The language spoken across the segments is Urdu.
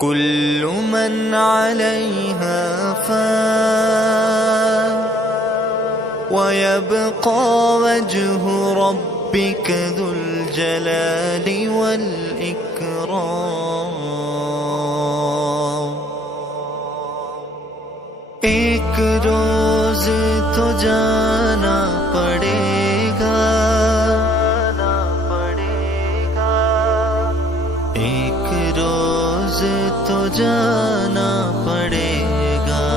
كل من عليها فان ويبقى وجه ربك ذو الجلال والإكرام. ایک روز تو جانا پڑے گا، ایک روز تو جانا پڑے گا.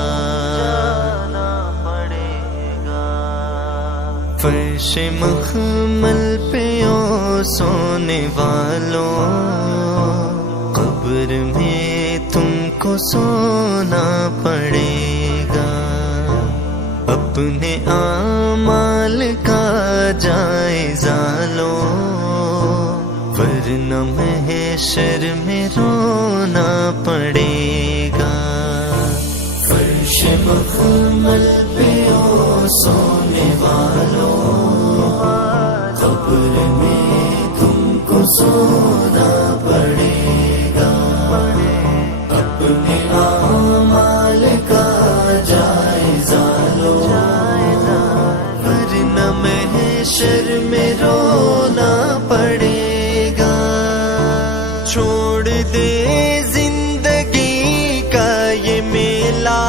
فرش مخمل پہ سونے والوں، قبر میں تم کو سونا پڑے گا. اپنے اعمال کا جائزہ لو، ورنہ محشر میں رونا پڑے گا. فرش مخمل پہ سونے والوں، قبر میں تم کو سونا پڑے گا. اپنے اعمال کا جائزہ لو، ورنہ محشر میں رونا پڑے گا. چھوڑ دے زندگی کا یہ میلہ،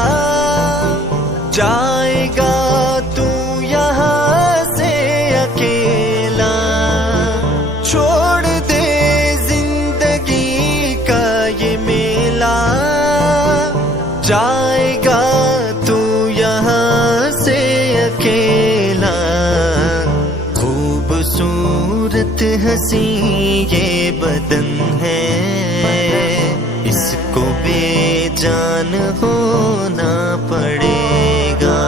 جائے گا تو یہاں سے اکیلا. چھوڑ دے زندگی کا یہ میلہ، جائے گا تو یہاں سے اکیلا. خوبصورت ہنسی یہ بدن ہے، اس کو بے جان ہونا پڑے گا.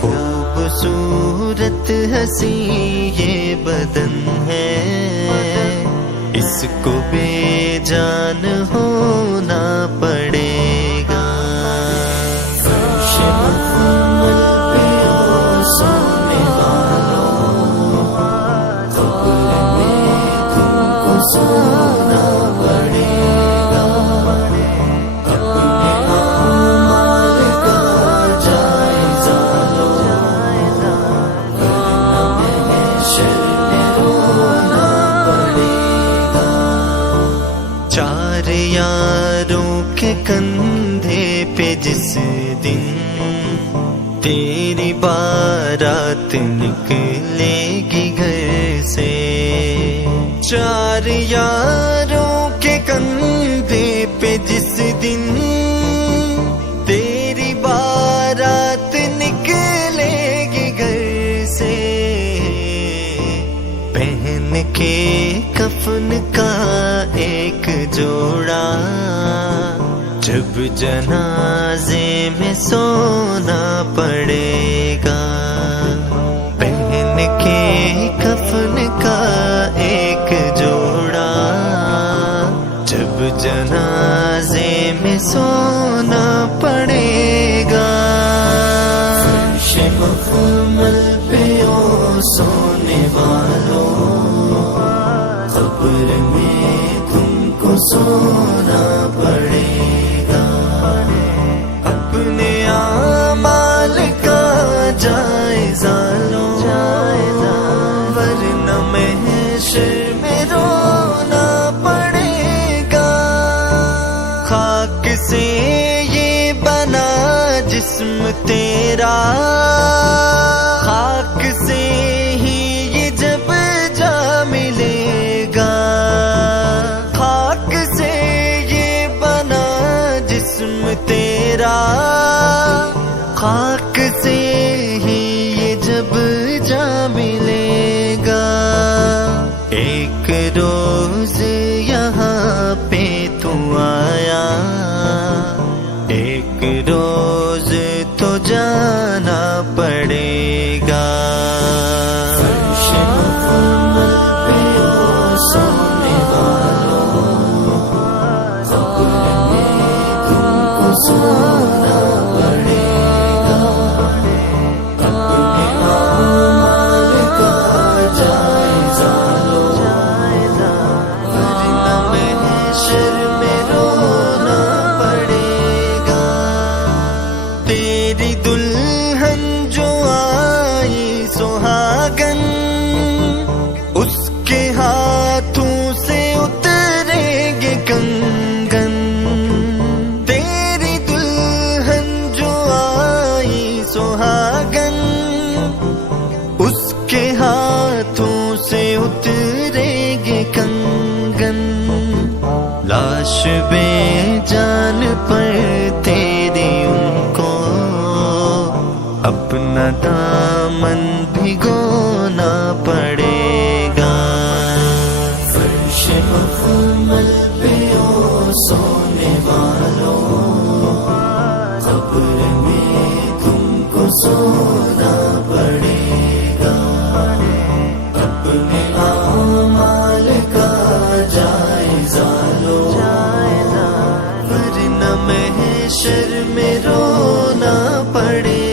خوبصورت ہنسی یہ بدن ہے، اس کو بے جان ہونا پڑے گا. فرش مخمل پہ سونے والوں، قبر میں تم کو سونا پڑے گا. اپنے اعمال کا جائزہ لو، ورنہ محشر میں رونا پڑے گا. چار یاروں کے کندھے پہ جس دن تیری بارات نکلے گی گھر سے، چار یاروں کے کندھے پہ جس دن تیری بارات نکلے گی گھر سے. پہن کے کفن کا ایک جوڑا، جب جنازے میں سونا پڑے گا. پہن کے کفن کا ایک جوڑا، جب جنازے میں سونا پڑے گا. فرش مخمل پہ سونے والوں، قبر میں تم کو سونا پڑے گا. اپنے اعمال کا جائزہ لو، ورنہ محشر میں رونا پڑے گا. خاک سے یہ بنا جسم تیرا، خاک سے ہی یہ جب جا ملے گا. خاک سے یہ بنا جسم تیرا، خاک سے ہی یہ جب جا ملے گا. ایک روز یہاں پہ تو آیا، ایک روز تو جانا پڑے گا. فرش مخمل پہ سونے والوں، قبر میں تم کو سونا پڑے گا. اپنے اعمال کا جائزہ لو، سہاگن، اس کے ہاتھوں سے اترے گے کنگن، تیری دلہن جو آئی سہاگن، اس کے ہاتھوں سے اترے گے کنگن، لاش بے جان پر تیری ان کو اپنا دامن بھگونا پڑے گا، فرش مخمل پہ او سونے والوں، قبر میں تم کو سونا پڑے گا، اپنے اعمال کا جائزہ لو، ورنہ محشر میں رونا پڑے